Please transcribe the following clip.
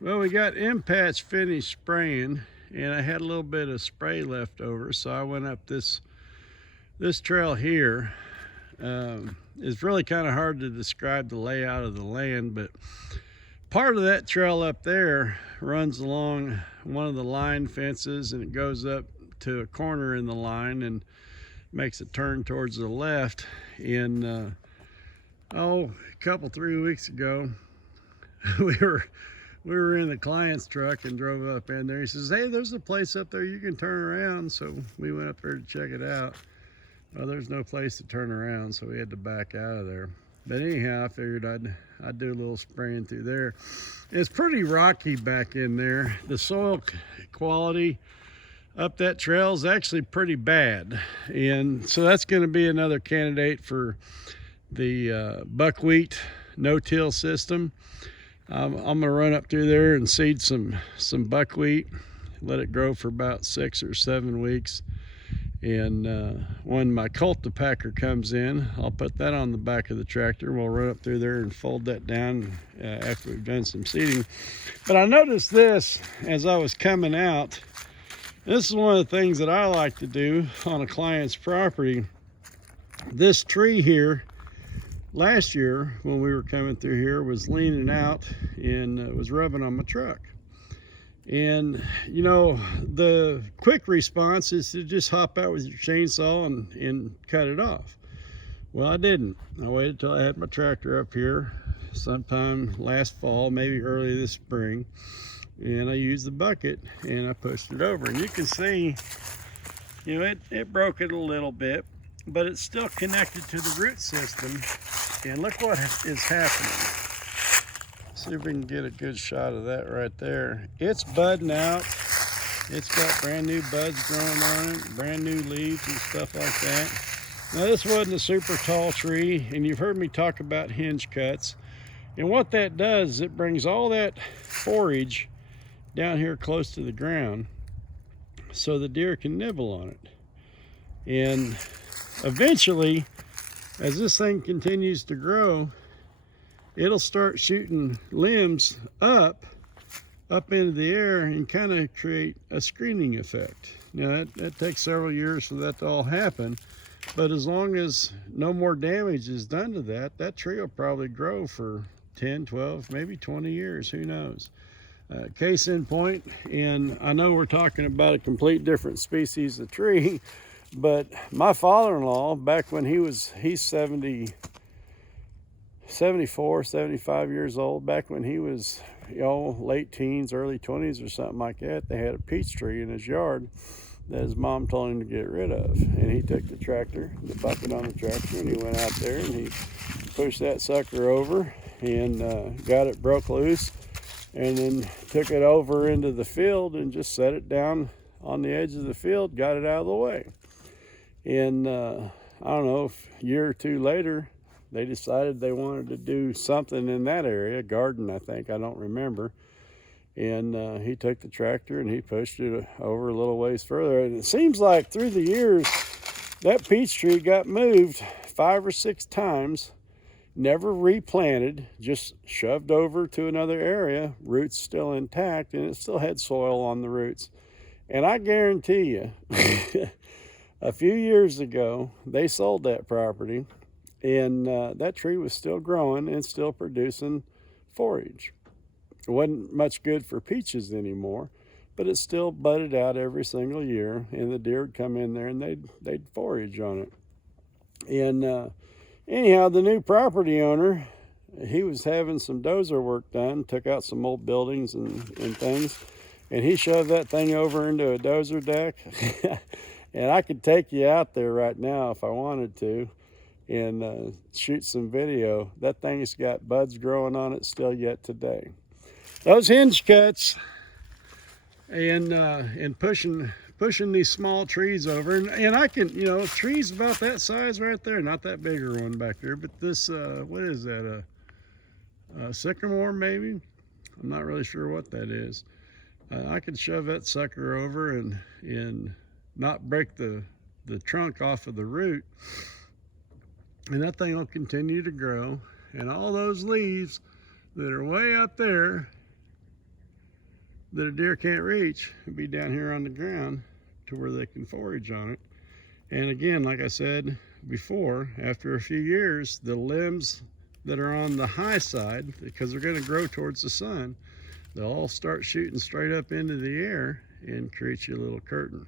Well, we got M-Patch finished spraying, and I had a little bit of spray left over, so I went up this trail here. It's really kind of hard to describe the layout of the land, but part of that trail up there runs along one of the line fences, and it goes up to a corner in the line and makes a turn towards the left. And a couple 3 weeks ago, we were in the client's truck and drove up in there. He says, "Hey, there's a place up there you can turn around." So we went up there to check it out. Well, there's no place to turn around, so we had to back out of there. But anyhow, I figured I'd do a little spraying through there. It's pretty rocky back in there. The soil quality up that trail is actually pretty bad, and so that's going to be another candidate for the buckwheat no-till system. I'm gonna run up through there and seed some buckwheat, let it grow for about 6 or 7 weeks, and when my cultipacker comes in, I'll put that on the back of the tractor. We'll run up through there and fold that down after we've done some seeding. But I noticed this as I was coming out. This is one of the things that I like to do on a client's property. This tree here, last year when we were coming through here, was leaning out and was rubbing on my truck. And you know, the quick response is to just hop out with your chainsaw and cut it off. Well, I didn't. I waited till I had my tractor up here sometime last fall, maybe early this spring, and I used the bucket and I pushed it over. And you can see, you know, it broke it a little bit, but it's still connected to the root system. And look what is happening. See if we can get a good shot of that right there. It's budding out. It's got brand new buds growing on it, brand new leaves and stuff like that. Now, this wasn't a super tall tree, and you've heard me talk about hinge cuts. And what that does is it brings all that forage down here close to the ground so the deer can nibble on it. And eventually, as this thing continues to grow, it'll start shooting limbs up into the air and kind of create a screening effect. Now, that takes several years for that to all happen, but as long as no more damage is done to that tree will probably grow for 10, 12, maybe 20 years, who knows. Case in point, and I know we're talking about a complete different species of tree, but my father-in-law, back when he's 74, 75 years old, back when he was, you know, late teens, early 20s or something like that, they had a peach tree in his yard that his mom told him to get rid of. And he took the bucket on the tractor, and he went out there and he pushed that sucker over and got it broke loose, and then took it over into the field and just set it down on the edge of the field, got it out of the way. And I don't know, a year or two later, they decided they wanted to do something in that area, garden, I think, I don't remember. And he took the tractor and he pushed it over a little ways further. And it seems like through the years, that peach tree got moved 5 or 6 times, never replanted, just shoved over to another area, roots still intact, and it still had soil on the roots. And I guarantee you, a few years ago, they sold that property, and that tree was still growing and still producing forage. It wasn't much good for peaches anymore, but it still budded out every single year, and the deer would come in there and they'd forage on it. And anyhow, the new property owner, he was having some dozer work done, took out some old buildings and things, and he shoved that thing over into a dozer deck. And I could take you out there right now if I wanted to and shoot some video. That thing's got buds growing on it still yet today. Those hinge cuts and pushing these small trees over, and I can, you know, trees about that size right there, not that bigger one back there, but this, what is that, a sycamore maybe? I'm not really sure what that is. I could shove that sucker over and not break the trunk off of the root, and that thing will continue to grow, and all those leaves that are way up there that a deer can't reach and be down here on the ground to where they can forage on it. And again, like I said before, after a few years, the limbs that are on the high side, because they're going to grow towards the sun, they'll all start shooting straight up into the air and create you a little curtain.